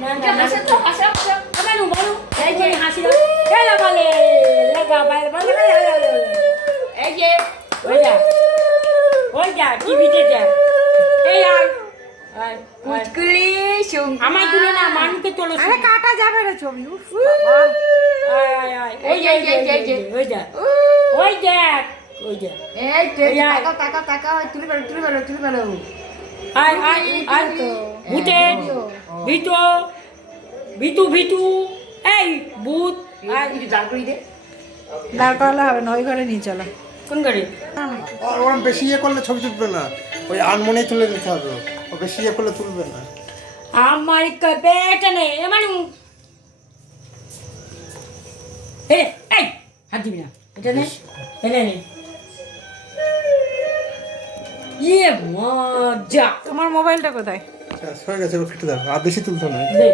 না না হাসা তো হাসা আমারও বলো এই যে হাসি দাও এলা বলে লাগা বাইরে বলে এই যে ওই যা টিভিতে যা এই আয় কুচকুলি আমার তুলে না মানুকে তোলো আরে কাটা যাবে না ছবি উফ আয় আয় আয় ওই যা ওই যা ওই দেখ ওই যা এই টাকা টাকা টাকা তুলে ফেলো আয় আয় আয় ভূতে ভিতু এই ভূত আর একটু দাঁড় করিয়ে দে দাঁড় করালে হবে না ওই ঘরে নিয়ে চলো কোন গাড়ি আর ওরম বেশি ইয়ে করলে ছবি তুলবে না ওই আনমনেই তুলে নিতে হবে ও বেশি ইয়ে করলে তুলবে না আমার বেটা নেই মানু এই হাত দিবি না এটা নে এনে নে ইয়ে মজা তোমার মোবাইলটা কোথায় হয়ে গেছে ও কেটে দাও আর বেশি তুলতে না দে